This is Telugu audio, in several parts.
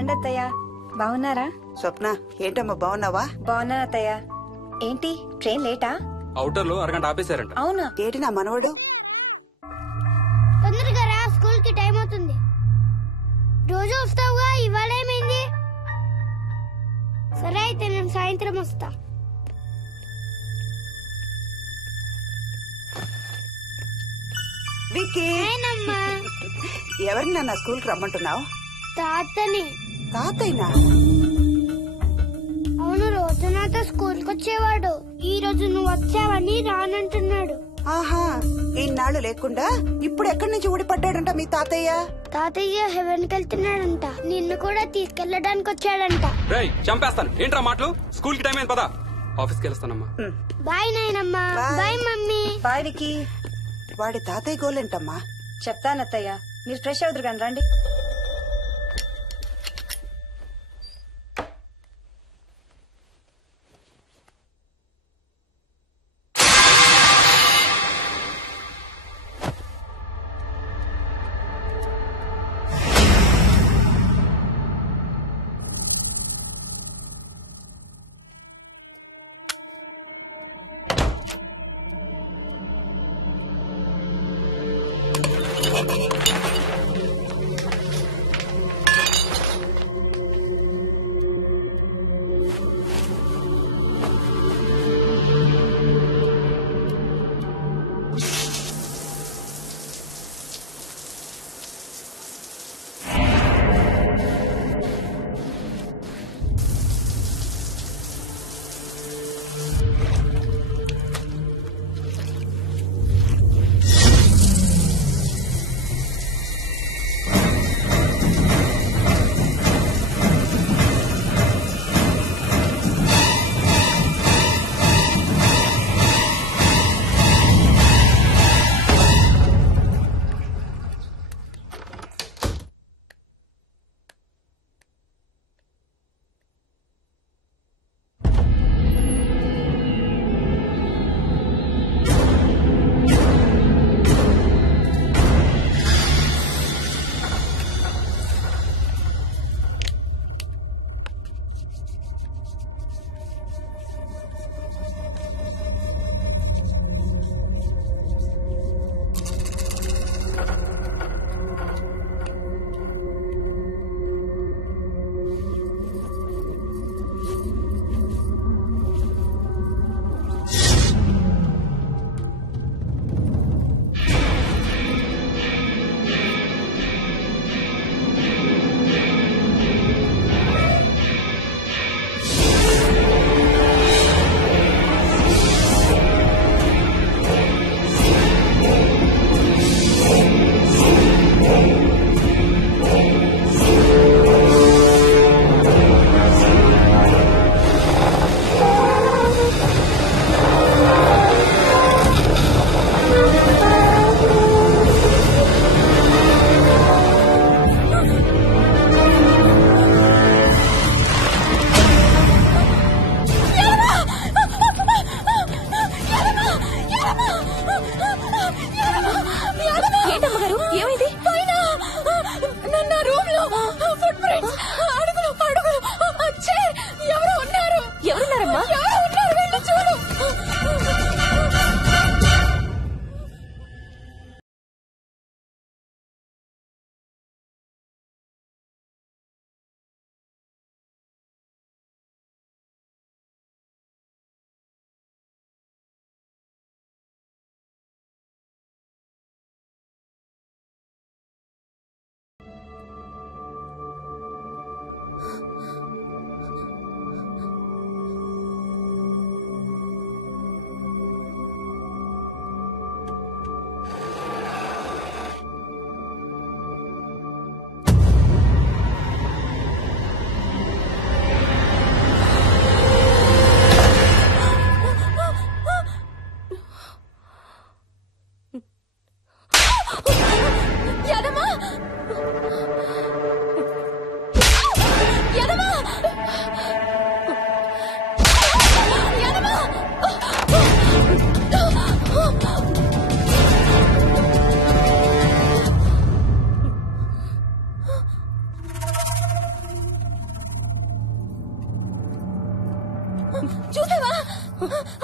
రండి అత్తయ్య. బాగున్నారా? స్వప్న ఏంటమ్మా బాగున్నావా? బాగున్నా అత్తయ్య. ఏంటి ట్రైన్ లేటా? అవుటర్ లో అరగంట ఆపేశారంట. అవునా? ఏంటి నా మనవడు? తొందరగా రా, స్కూల్ కి టైం అవుతుంది. రోజు వస్తావుగా, ఇవాళ ఏమైంది? సరే అయితే నేను సాయంత్రం వస్తా. విక్కీ, ఎవరిని నా స్కూల్ కి రమ్మంటున్నావు? తాతని. తాతయ్యనా? అవును, రోజు నాతో స్కూల్ కి వచ్చేవాడు. ఈ రోజు నువ్వు వచ్చావని రానంటున్నాడు. ఆహా, ఇన్నాళ్ళు లేకుండా ఇప్పుడు ఎక్కడి నుంచి ఊడిపడ్డాడంట మీ తాతయ్య? తాతయ్య హెవెన్ కి వెళ్తున్నాడంట. నిన్ను కూడా తీసుకెళ్లడానికి వచ్చాడంట. రేయ్ చంపేస్తాను. ఏంట్రా మాటలు? స్కూల్ కి టైం అయింది, పదా. ఆఫీస్కి వెళ్తానమ్మా. బాయ్ నాయనమ్మా. Bye mummy. బాయ్ విక్కీ. వాడి తాతయ్య గోలేంటమ్మా? చెప్తానత్తయ్య, మీరు ఫ్రెష్ అవుతురు కానీ రండి.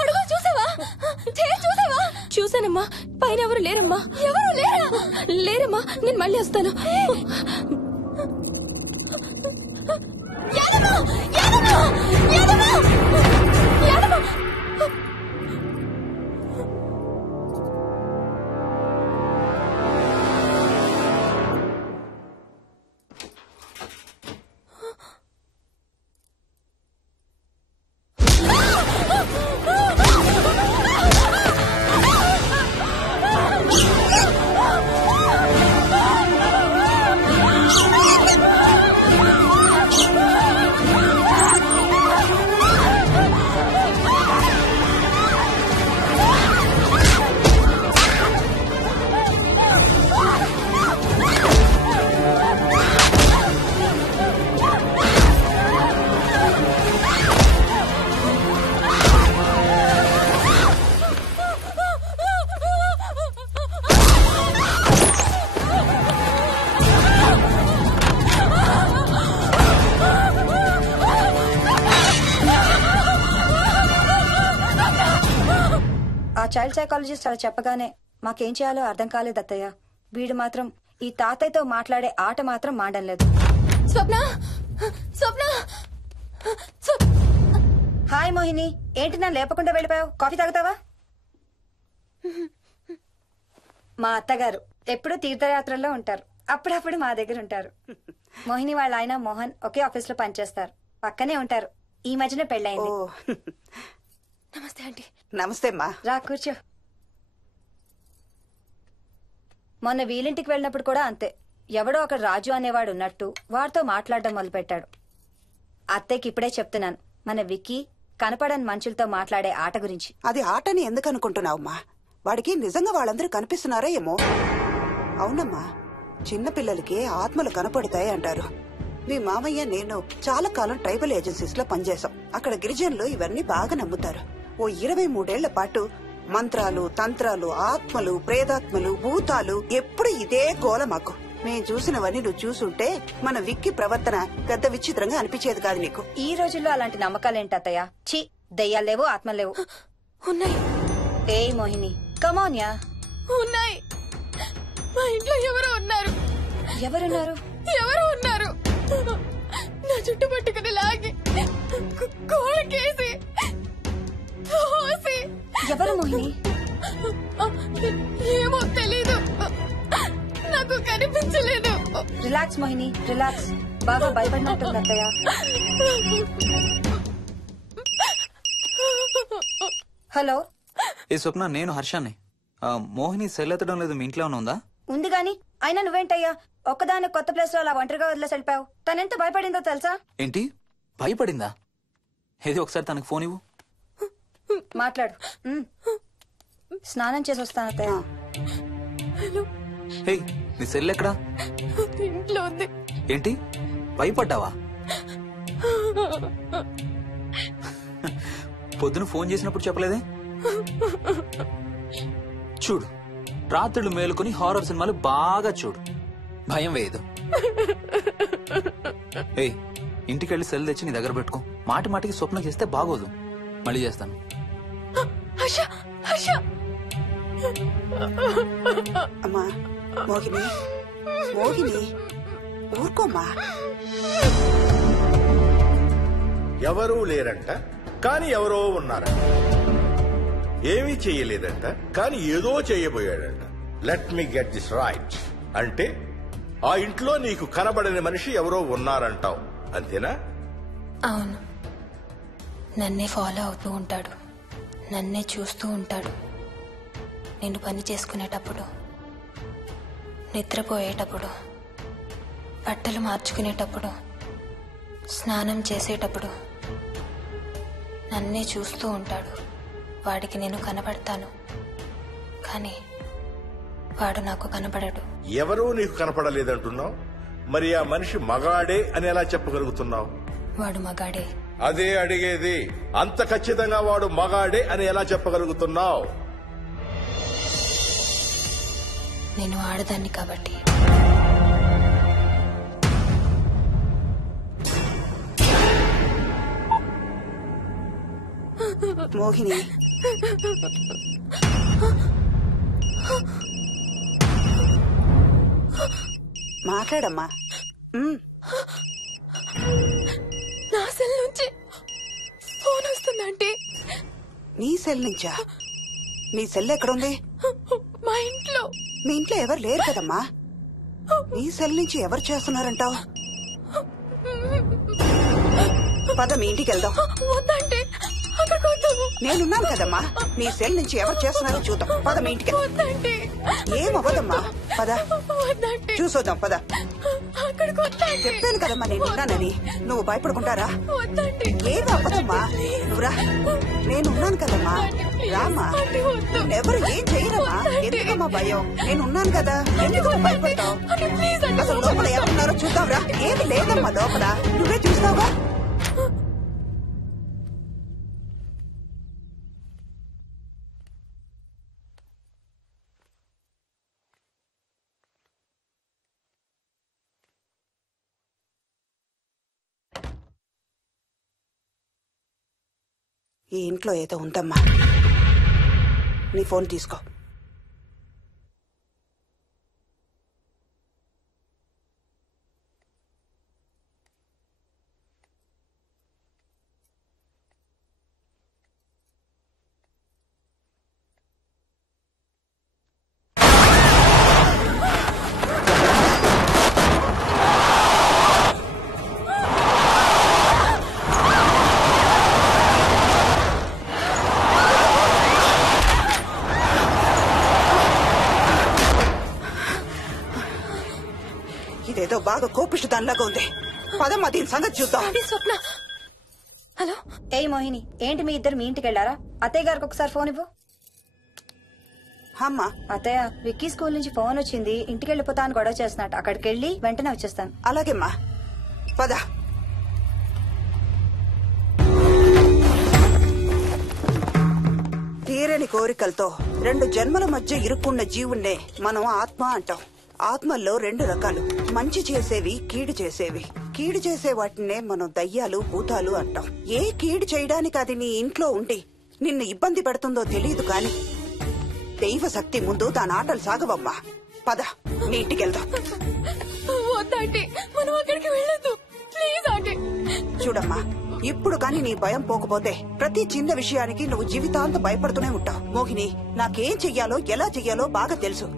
అడుగు చూసావా? చూసావా? చూసానమ్మా. పైన ఎవరు లేరమ్మా. ఎవరు లేరా? లేరమ్మా. నేను మళ్ళీ వస్తాను. చైల్డ్ సైకాలజిస్ట్ అలా చెప్పగానే మాకేం చేయాలో అర్థం కాలేదు అత్తయ్య. వీడు మాత్రం ఈ తాతయ్యతో మాట్లాడే ఆట మాత్రం మాడం లేదు. స్వప్న, స్వప్న. హాయ్ మోహిని, ఏంటి నన్ను లేపకుండా వెళ్ళిపోయావు? కాఫీ తాగుతావా? మా అత్తగారు ఎప్పుడూ తీర్థయాత్రల్లో ఉంటారు, అప్పుడప్పుడు మా దగ్గర ఉంటారు. మోహిని వాళ్ళ ఆయన మోహన్ ఒకే ఆఫీస్ లో పనిచేస్తారు, పక్కనే ఉంటారు. ఈ మధ్యన పెళ్ళైంది. నమస్తే ఆంటీ. నమస్తే అమ్మా. రా కూర్చో. మొన్న వీలింటికి వెళ్ళినప్పుడు కూడా అంతే. ఎవడో ఒక రాజు అనేవాడు ఉన్నట్టు వాడితో మాట్లాడడం మొదలుపెట్టాడు. అత్తయ్యకి ఇప్పుడే చెప్తున్నాను, మన విక్కీ కనపడని మనుషులతో మాట్లాడే ఆట గురించి. అది ఆటని ఎందుకు అనుకుంటున్నావమ్మా? వాడికి నిజంగా వాళ్ళందరూ కనిపిస్తున్నారా ఏమో. అవునమ్మా, చిన్నపిల్లలకి ఆత్మలు కనపడతాయి అంటారు. మీ మామయ్య నేను చాలా కాలం ట్రైబల్ ఏజెన్సీస్ లో పనిచేశాం. అక్కడ గిరిజనులు ఇవన్నీ బాగా నమ్ముతారు. ఓ 23 ఏళ్ల పాటు మంత్రాలు, తంత్రాలు, ఆత్మలు, ప్రేతాత్మలు, భూతాలు, ఎప్పుడు ఇదే గోల మాకు. మేం చూసినవన్నీ నువ్వు చూసుంటే మన విక్కీ ప్రవర్తన పెద్ద విచిత్రంగా అనిపించేది కాదు నీకు. ఈ రోజుల్లో అలాంటి నమ్మకాలేంటి అత్తయ్య? ఛీ, దెయ్యాలు లేవు, ఆత్మలు లేవు. ఉన్నాయి. ఏ మోహిని, కమోన్యా. ఉన్నాయి. మా ఇంట్లో ఎవరో ఉన్నారు. ఎవరున్నారు? ఎవరో ఉన్నారు. నా చుట్టు పట్టుకుని లాగి కోళ్ళకేసి ఎవరు మోహిని? ఏమో తెలీదు, నాకు కనిపించలేదు. Relax Mohini, relax. బాగా భయపడినట్టుంది అత్తయ్య. హలో. ఏ స్వప్న, నేను హర్షాన్ని. మోహిని సెల్ ఎత్తడం లేదు, మీ ఇంట్లో ఉందా? ఉంది గాని, అయినా నువ్వేంటయ్యా ఒక్కదాని కొత్త ప్లేస్ లో అలా ఒంటరిగా వదిలేసి వెళ్ళిపోయావు? తనెంత భయపడిందో తెలుసా? ఏంటి భయపడిందా? ఏది ఒకసారి తనకు ఫోన్ ఇవ్వు. మాట్లాడు. స్నానం చేసి వస్తాను అత్తయ్య. హే, నీ సెల్ ఎక్కడా? ఇంట్లో ఉంది. ఏంటి భయపడ్డావా? పొద్దున ఫోన్ చేసినప్పుడు చెప్పలేదే? చూడు, రాత్రులు మేలుకొని హారర్ సినిమాలు బాగా చూడు, భయం వేయదు. ఏయ్, ఇంటికెళ్ళి సెల్ తెచ్చి నీ దగ్గర పెట్టుకో. మాటి మాటికి స్వప్నం చేస్తే బాగోదు. మళ్ళీ చేస్తాను. అమ్మా మోహిని, మోహిని ఊరుకోమ్మా. ఎవరూ లేరంట, కానీ ఎవరో ఉన్నారంట. ఏమీ చెయ్యలేదంట, కానీ ఏదో చేయబోయాడంట. Let me get this right. అంటే ఆ ఇంట్లో నీకు కనబడని మనిషి ఎవరో ఉన్నారంటావు, అంతేనా? అవును. నన్నే ఫాలో అవుతూ ఉంటాడు, నన్నే చూస్తూ ఉంటాడు. నేను పని చేసుకునేటప్పుడు, నిద్రపోయేటప్పుడు, బట్టలు మార్చుకునేటప్పుడు, స్నానం చేసేటప్పుడు నన్నే చూస్తూ ఉంటాడు. వాడికి నేను కనబడతాను, కానీ వాడు నాకు కనబడడు. ఎవరూ నీకు కనపడలేదంటున్నావు, మరి ఆ మనిషి మగాడే అని ఎలా చెప్పగలుగుతున్నావు? వాడు మగాడే. అదే అడిగేది. అంత ఖచ్చితంగా వాడు మగాడే అని ఎలా చెప్పగలుగుతున్నావు? నేను ఆడదాన్ని కాబట్టి. మోహిని మాట్లాడమ్మా. నా సెల్ నుంచి ఫోన్ వస్తుందంటే. నీ సెల్ నుంచా? నీ సెల్ ఎక్కడుంది? మా ఇంట్లో. మీ ఇంట్లో ఎవరు లేరు కదమ్మా. నీ సెల్ నుంచి ఎవరు చేస్తున్నారంటావు? పద మీ ఇంటికి వెళ్దాం. వద్దంటే అక్కడికి వద్దు. నేనున్నాను కదమ్మా. నీ సెల్ నుంచి ఎవరు చేస్తున్నారో చూద్దాం. పద మీ ఇంటికి. వద్దంటే ఏం అవ్వదమ్మా. పద వద్దంటే చూసొద్దాం. పద. అక్కడికి వద్దంటే. చెప్పాను కదమ్మా నేనున్నానని. నువ్వు భయపడుకుంటారా? వద్దంటే ఏం అవ్వదమ్మా. నువ్వురా. నేనున్నాను కదమ్మా. రామ్మా. ఎవరు ఏం చేయరమ్మా. ఎందుకమ్మా భయం? నేనున్నాను కదా. ఎందుకు భయపడతావు? అసలు లోపల ఎవరున్నారో చూద్దాంరా. ఏమి లేదమ్మా లోపల. నువ్వే చూస్తావా? ఈ ఇంట్లో ఏదో ఉందమ్మా. నీ ఫోన్ తీసుకో. ఇదేదో బాగా కోపిష్టి దానిలాగా ఉంది. పదమ్మా దీని సంగతి చూద్దాం. స్వప్న. హలో. ఏయ్ మోహిని, ఏంటి మీ ఇద్దరు మీ ఇంటికి వెళ్లారా? అత్తయ్య గారికి ఒకసారి ఫోన్ ఇవ్వు. అమ్మా. అత్తయ్య, విక్కీ స్కూల్ నుంచి ఫోన్ వచ్చింది. ఇంటికి వెళ్ళిపోతా అని గొడవ చేస్తున్నట్టు. అక్కడికి వెళ్ళి వెంటనే వచ్చేస్తాను. అలాగేమ్మా. పద. తీరని కోరికలతో 2 జన్మల మధ్య ఇరుక్కున్న జీవుణ్ణే మనం ఆత్మ అంటాం. ఆత్మల్లో 2 రకాలు. మంచి చేసేవి, కీడు చేసేవి. కీడు చేసే వాటినే మనం దయ్యాలు, భూతాలు అంటాం. ఏ కీడు చేయడానికి అది నీ ఇంట్లో ఉండి నిన్ను ఇబ్బంది పెడుతుందో తెలియదు కాని దైవ శక్తి ముందు దాని ఆటలు సాగవమ్మా. పద నీ ఇంటికి వెళ్దాం. వద్దంటే మనం అక్కడికి వెళ్ళొద్దు. ప్లీజ్ అంటే. చూడమ్మా, ఇప్పుడు కాని నీ భయం పోకపోతే ప్రతి చిన్న విషయానికి నువ్వు జీవితాంతం భయపడుతూనే ఉంటావు. మోహిని, నాకేం చెయ్యాలో ఎలా చెయ్యాలో బాగా తెలుసు.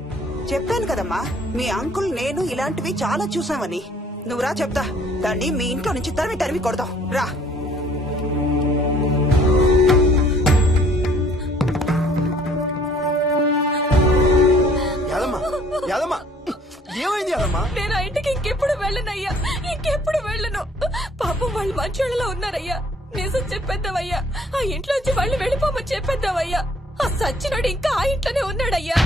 చెప్పాను కదమ్మా, మీ అంకుల్ నేను ఇలాంటివి చాలా చూసామని. నువ్వు రా చెప్తా. దాన్ని మీ ఇంట్లో నుంచి తరిమి కొడదాం. రా. ఏమైంది అదమ్మా? నేను ఆ ఇంటికి ఇంకెప్పుడు వెళ్ళనయ్యా. ఇంకెప్పుడు వెళ్ళను. పాపం వాళ్ళు మంచోళ్ళలో ఉన్నారయ్యా. నిజం చెప్పేద్దామయ్యా. ఆ ఇంట్లోంచి వాళ్ళు వెళ్ళిపోమని చెప్పేద్దామయ్యా. ఆ సచ్చినాడు ఇంకా ఆ ఇంట్లోనే ఉన్నాడయ్యా.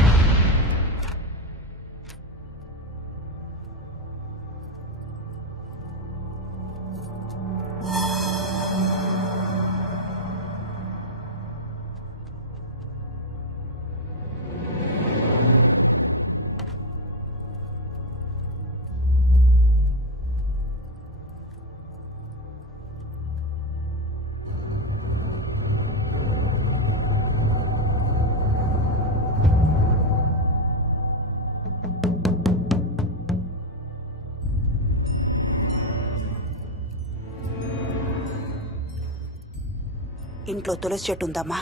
ఇంట్లో తులసి చెట్టు ఉందమ్మా.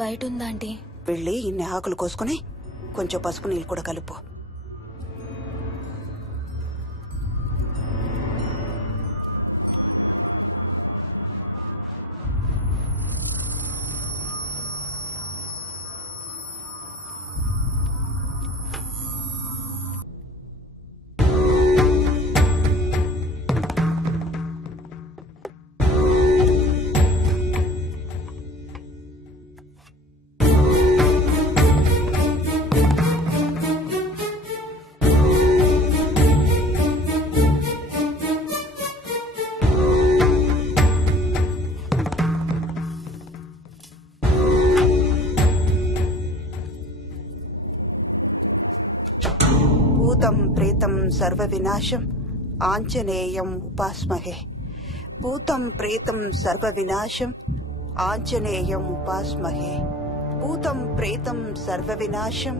బయట ఉందా ఆంటీ? వెళ్ళి ఇన్ని ఆకులు కోసుకుని కొంచెం పసుపు నీళ్ళు కూడా కలుపు. భూతం ప్రేతం సర్వ వినాశం ఆంజనేయం ఉపాస్మహే. భూతం ప్రేతం సర్వ వినాశం ఆంజనేయం ఉపాస్మహే భూతం ప్రేతం సర్వ వినాశం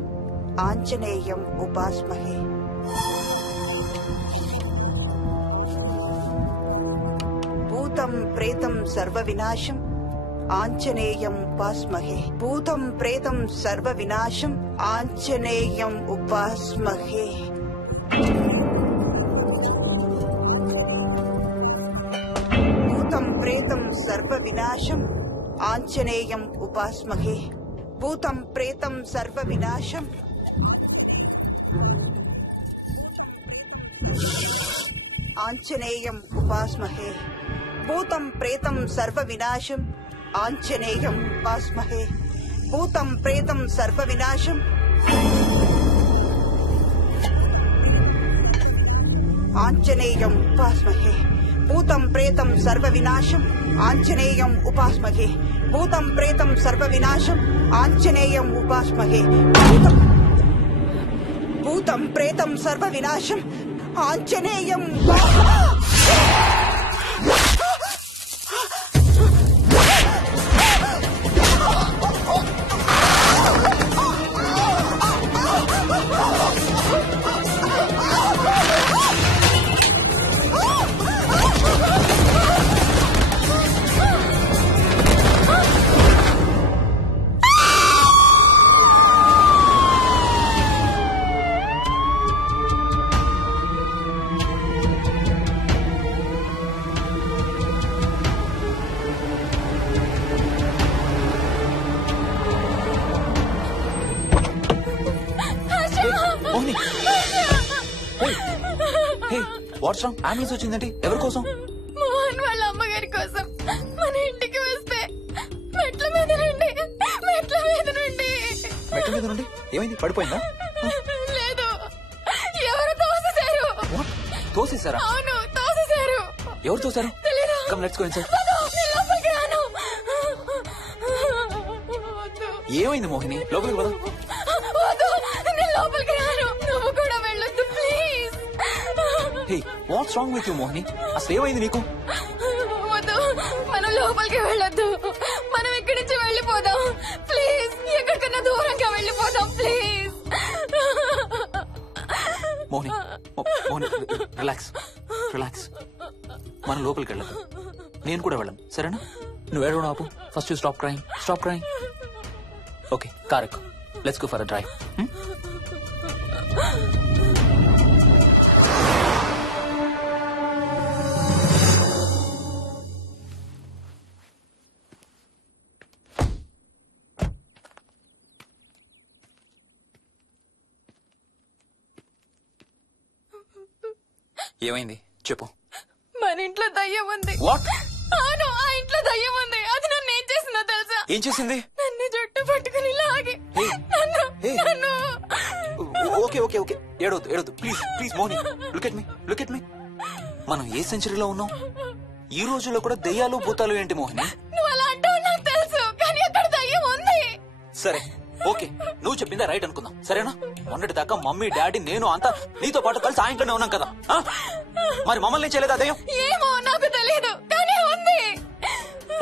ఆంజనేయం ఉపాస్మహే భూతం ప్రేతం సర్వ వినాశం ఆంజనేయం ఉపాస్మహే భూతం ప్రేతం సర్వ వినాశం ఆంజనేయం ఉపాస్మహే భూతం ప్రేతం సర్వ వినాశం ఆంజనేయం ఉపాస్మహే భూతం ప్రేతం సర్వ వినాశం ఆంజనేయం ఉపాస్మహే భూతం ప్రేతం సర్వ వినాశం ఆంజనేయం ఉపాస్మహే భూతం ప్రేతం సర్వ వినాశం ఆంజనేయం ఉపాస్మహే భూతం ప్రేతం సర్వ వినాశం ఆంజనేయం ఉపాస్మహే భూతం ప్రేతం సర్వ వినాశం ఆంజనేయం ఉపాస్మహే భూతం ప్రేతం సర్వ వినాశం ఆంజనేయం వాట్స్ రాంగ్? అంబులెన్స్ వచ్చిందండి. ఎవరి కోసం? మోహన్ వాళ్ళ అమ్మగారి కోసం. మన ఇంటికి వస్తే మెట్ల మీద నుండి మెట్ల మీద నుండి ఏమైంది? పడిపోయిందా? లేదు, ఎవరు తోసేశారు. తోసేశారా? అవును, తోసేశారు. ఎవరు తోసారు? తెలీదు. Come let's go inside. లోపలికి రాను. ఏమైంది మోహిని? లోపలికి పద. వద్దు, నేను లోపలికి రాను. నువ్వు కూడా వెళ్ళొద్దు please. Hey, what's wrong with you Mohini? అసలు ఏమైంది నీకు? వద్దు, మనం లోపలికి వెళ్ళొద్దు. మనం ఇక్కడి నుంచి వెళ్ళిపోదాం ప్లీజ్. ఎక్కడికన్నా దూరంగా వెళ్ళిపోదాం please. Mohini, Mohini relax relax. మనం లోపలికి వెళ్ళదు. నేను కూడా వెళ్ళను, సరేనా? నువ్వు ఏడవడం ఆపు. First you stop crying. Okay, car ఎక్కు. Let's go for a drive. ఏమైంది చెప్పు. మన ఇంట్లో దయ్యం ఉంది. వాట్? అవును, ఆ ఇంట్లో దయ్యం ఉంది. అది నన్ను ఏం చేసిందో తెలుసా? ఏం చేసింది? నన్ను జుట్టు పట్టుకుని లాగి Hey. నన్ను ఓకే ఏడవద్దు please Mohini. Look at me. మనం ఏ సెంచరీలో ఉన్నాం? ఈ రోజుల్లో కూడా దెయ్యాలు భూతాలు ఏంటి మోహిని? నువ్వు అలా అంటావు నాకు తెలుసు, కానీ అక్కడ దయ్యం ఉంది. సరే ఓకే, నువ్వు చెప్పిందే రైట్ అనుకుందాం, సరేనా? మొన్నటి దాకా మమ్మీ డాడీ నేను అంతా నీతో పాటు కలిసి ఆ ఇంట్లోనే ఉన్నాం కదా. మరి మమ్మల్ని చేయలేదా దెయ్యం? ఏమో నాకు తెలియదు, కానీ ఉంది.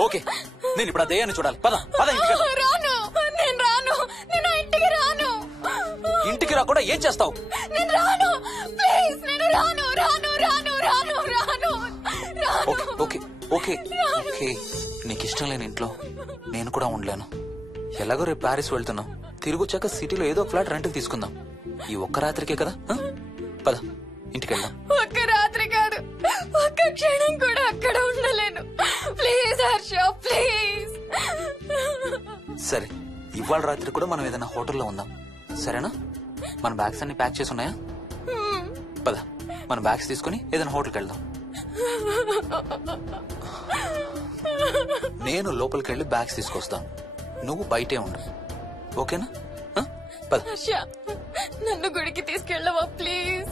ఓకే, నేను ఇప్పుడు ఆ దెయ్యాన్ని చూడాలి. పద ఇంటికి వెళ్దాం. నేను రాను. నేను ఆ ఇంటికి రాను. ఇంటికి రాకుండా ఏం చేస్తావు? నేను రాను ప్లీజ్. నేను రాను. ఓకే నీకు ఇష్టం లేని ఇంట్లో నేను కూడా ఉండలేను. ఎలాగో రేపు ప్యారిస్ వెళ్తున్నాం. తిరిగి వచ్చాక సిటీలో ఏదో ఫ్లాట్ రెంట్కి తీసుకుందాం. ఈ ఒక్క రాత్రికే కదా. పద ఇంటికి వెళ్దాం. ఒక్క రాత్రి కాదు, ఒక్క క్షణం కూడా అక్కడ ఉండలేను. Please Harsha, please. సరే, ఇవాళ రాత్రి కూడా మనం ఏదైనా హోటల్లో ఉందాం, సరేనా? మన బ్యాగ్స్ అన్ని ప్యాక్ చేసి ఉన్నాయా? పద మన బ్యాగ్స్ తీసుకుని ఏదైనా హోటల్కి వెళ్దాం. నేను లోపలికి వెళ్ళి బ్యాగ్స్ తీసుకొస్తాను, నువ్వు బయటే ఉండు, ఓకేనా? పద. హర్ష, నన్ను గుడికి తీసుకెళ్ళవా ప్లీజ్?